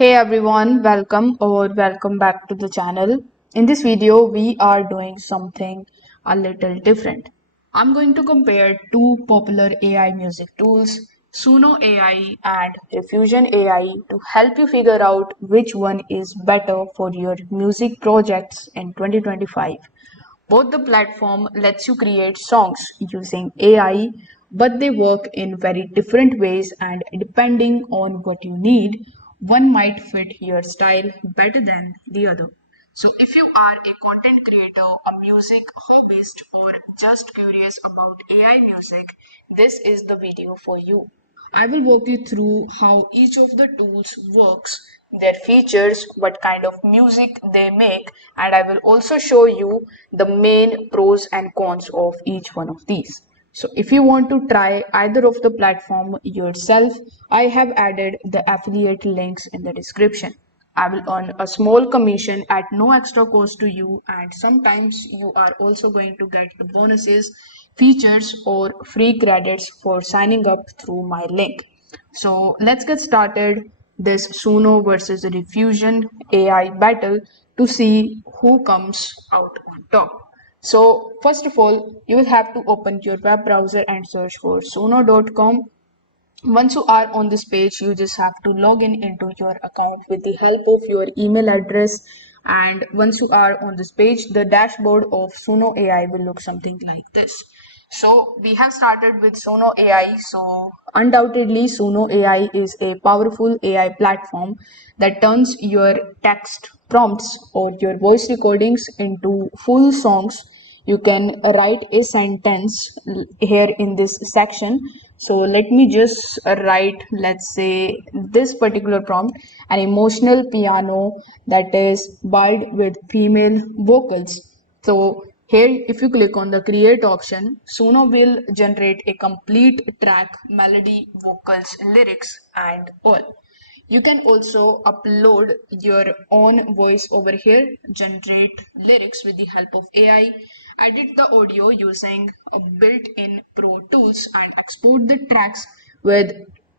Hey everyone, welcome back to the channel. In this video, we are doing something a little different. I'm going to compare two popular AI music tools, Suno AI and Riffusion AI, to help you figure out which one is better for your music projects in 2025. Both the platform lets you create songs using AI, but they work in very different ways and depending on what you need, one might fit your style better than the other. So if you are a content creator, a music hobbyist or just curious about AI music, this is the video for you. I will walk you through how each of the tools works, their features, what kind of music they make, and I will also show you the main pros and cons of each one of these. So if you want to try either of the platform yourself, I have added the affiliate links in the description. I will earn a small commission at no extra cost to you, and sometimes you are also going to get the bonuses, features, or free credits for signing up through my link. So let's get started this Suno versus Riffusion AI battle to see who comes out on top. So first of all, you will have to open your web browser and search for suno.com. Once you are on this page, you just have to log in into your account with the help of your email address. And once you are on this page, the dashboard of Suno AI will look something like this. So we have started with Suno AI. So undoubtedly, Suno AI is a powerful AI platform that turns your text prompts or your voice recordings into full songs. You can write a sentence here in this section. So let me just write, let's say, this particular prompt: an emotional piano that is bard with female vocals. So here, if you click on the create option, Suno will generate a complete track, melody, vocals, lyrics, and all. You can also upload your own voice over here, generate lyrics with the help of AI, edit the audio using built-in Pro Tools, and export the tracks with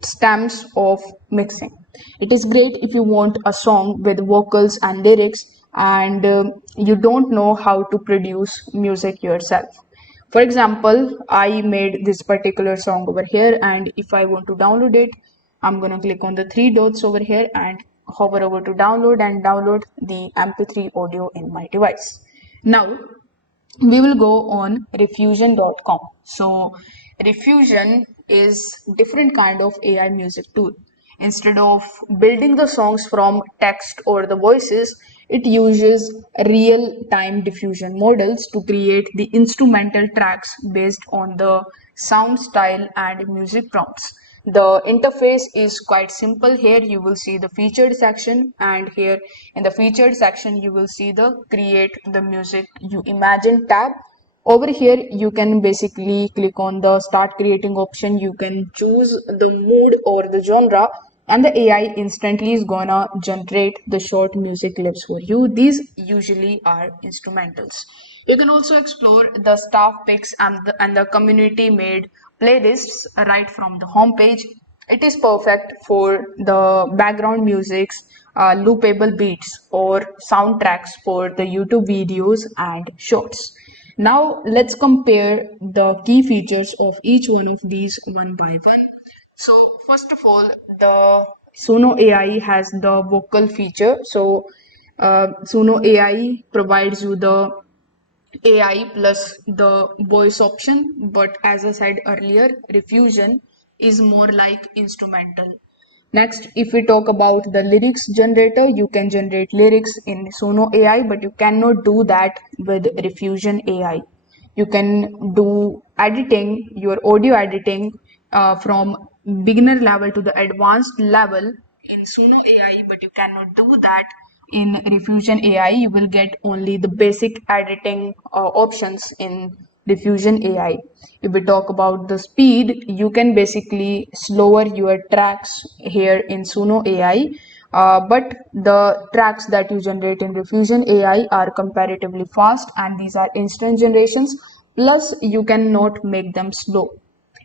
stamps of mixing. It is great if you want a song with vocals and lyrics and you don't know how to produce music yourself. For example, I made this particular song over here, and if I want to download it, I'm gonna click on the three dots over here and hover over to download and download the MP3 audio in my device. Now we will go on Riffusion.com. So Riffusion is different kind of AI music tool. Instead of building the songs from text or the voices, it uses real-time diffusion models to create the instrumental tracks based on the sound style and music prompts. The interface is quite simple. Here you will see the featured section, and here in the featured section you will see the create the music you imagine tab. Over here you can basically click on the start creating option. You can choose the mood or the genre, and the AI instantly is gonna generate the short music clips for you. These usually are instrumentals. You can also explore the staff picks and the community made playlists right from the homepage. It is perfect for the background musics, loopable beats, or soundtracks for the YouTube videos and shorts. Now let's compare the key features of each one of these one by one. So first of all, the Suno AI has the vocal feature. So Suno AI provides you the AI plus the voice option, but as I said earlier, Riffusion is more like instrumental. Next, if we talk about the lyrics generator, you can generate lyrics in Suno AI, but you cannot do that with Riffusion AI. You can do editing, your audio editing from beginner level to the advanced level in Suno AI, but you cannot do that in Riffusion AI. You will get only the basic editing options in Riffusion AI. If we talk about the speed, you can basically slower your tracks here in Suno AI. But the tracks that you generate in Riffusion AI are comparatively fast, and these are instant generations. Plus, you cannot make them slow.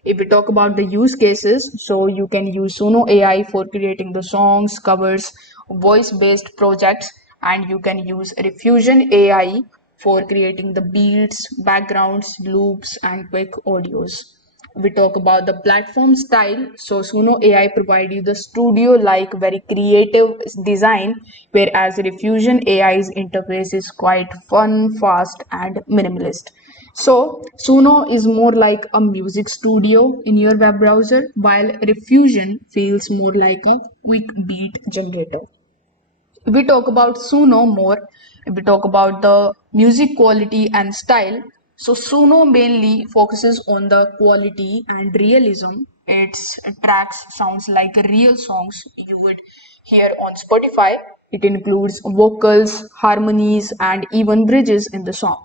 If we talk about the use cases, so you can use Suno AI for creating the songs, covers, voice-based projects, and you can use Riffusion AI for creating the beats, backgrounds, loops, and quick audios. We talk about the platform style. So Suno AI provide you the studio like very creative design, whereas Riffusion AI's interface is quite fun, fast, and minimalist. So Suno is more like a music studio in your web browser, while Riffusion feels more like a quick beat generator. If we talk about Suno more, if we talk about the music quality and style, so Suno mainly focuses on the quality and realism. Its tracks sounds like real songs you would hear on Spotify. It includes vocals, harmonies, and even bridges in the song.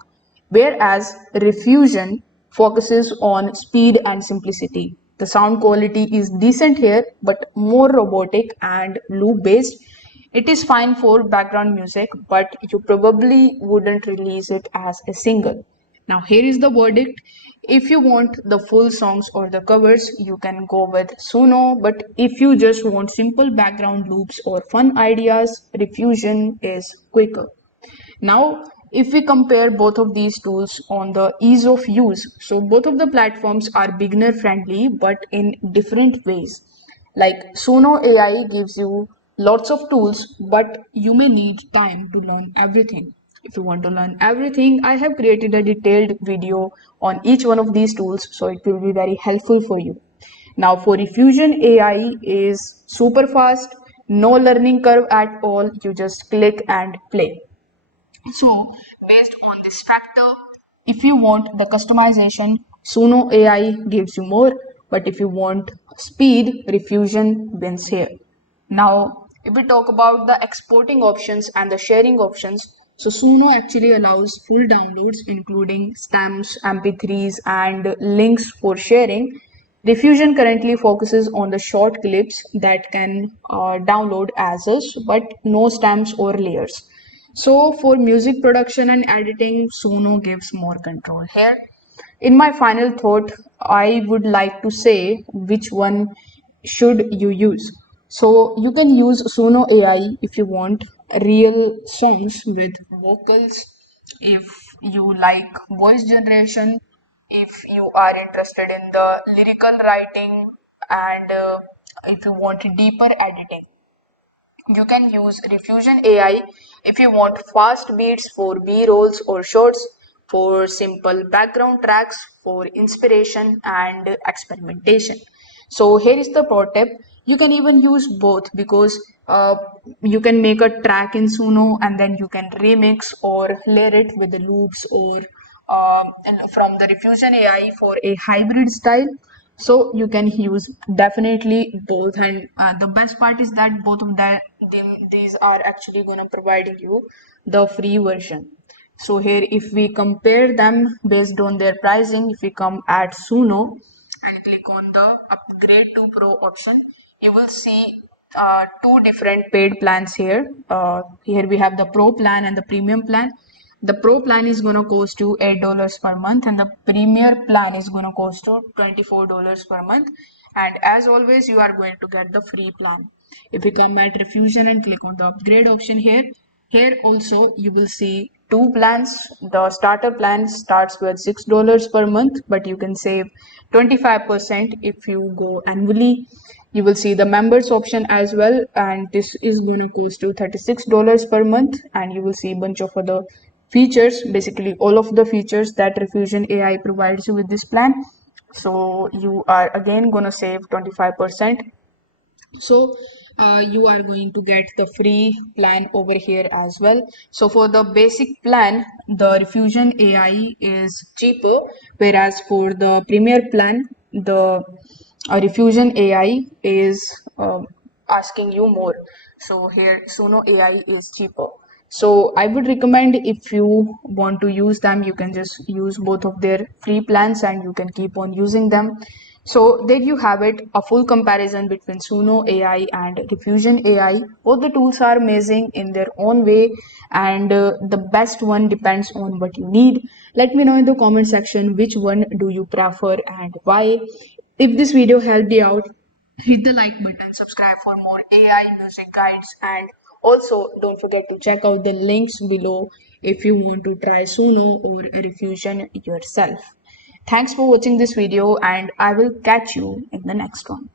Whereas Riffusion focuses on speed and simplicity. The sound quality is decent here, but more robotic and loop based. It is fine for background music, but you probably wouldn't release it as a single. Now, here is the verdict. If you want the full songs or the covers, you can go with Suno, but if you just want simple background loops or fun ideas, Riffusion is quicker. Now, if we compare both of these tools on the ease of use, so both of the platforms are beginner friendly but in different ways. Like Suno AI gives you lots of tools, but you may need time to learn everything. If you want to learn everything, I have created a detailed video on each one of these tools, so it will be very helpful for you. Now, for Riffusion AI is super fast, no learning curve at all. You just click and play. So, based on this factor, if you want the customization, Suno AI gives you more, but if you want speed, Riffusion wins here. Now, if we talk about the exporting options and the sharing options, so Suno actually allows full downloads, including stamps, MP3s, and links for sharing. Riffusion currently focuses on the short clips that can download as is, but no stamps or layers. So for music production and editing, Suno gives more control here. In my final thought, I would like to say which one should you use. So you can use Suno AI if you want real songs with vocals, if you like voice generation, if you are interested in the lyrical writing, and if you want deeper editing. You can use Riffusion AI if you want fast beats for B-rolls or shorts, for simple background tracks, for inspiration and experimentation. So here is the pro tip. You can even use both because you can make a track in Suno and then you can remix or layer it with the loops or and from the Riffusion AI for a hybrid style. So you can use definitely both, and the best part is that both of these are actually going to provide you the free version. So here, if we compare them based on their pricing, if we come at Suno and click on the upgrade to Pro option, you will see two different paid plans here. Here we have the Pro plan and the Premium plan. The Pro plan is going to cost you $8 per month, and the Premier plan is going to cost you $24 per month. And as always, you are going to get the free plan. If we come at Riffusion and click on the upgrade option here also you will see two plans. The starter plan starts with $6 per month, but you can save 25% if you go annually. You will see the members option as well, and this is going to cost you $36 per month, and you will see a bunch of other features, basically all of the features that Riffusion AI provides you with this plan. So you are again gonna save 25%. So you are going to get the free plan over here as well. So for the basic plan, the Riffusion AI is cheaper, whereas for the Premier plan, the Riffusion AI is asking you more. So here Suno AI is cheaper. So I would recommend, if you want to use them, you can just use both of their free plans and you can keep on using them. So there you have it, a full comparison between Suno AI and Riffusion AI. Both the tools are amazing in their own way, and the best one depends on what you need. Let me know in the comment section which one do you prefer and why. If this video helped you out, hit the like button, subscribe for more AI music guides, and Also, don't forget to check out the links below if you want to try Suno or Riffusion yourself. Thanks for watching this video, and I will catch you in the next one.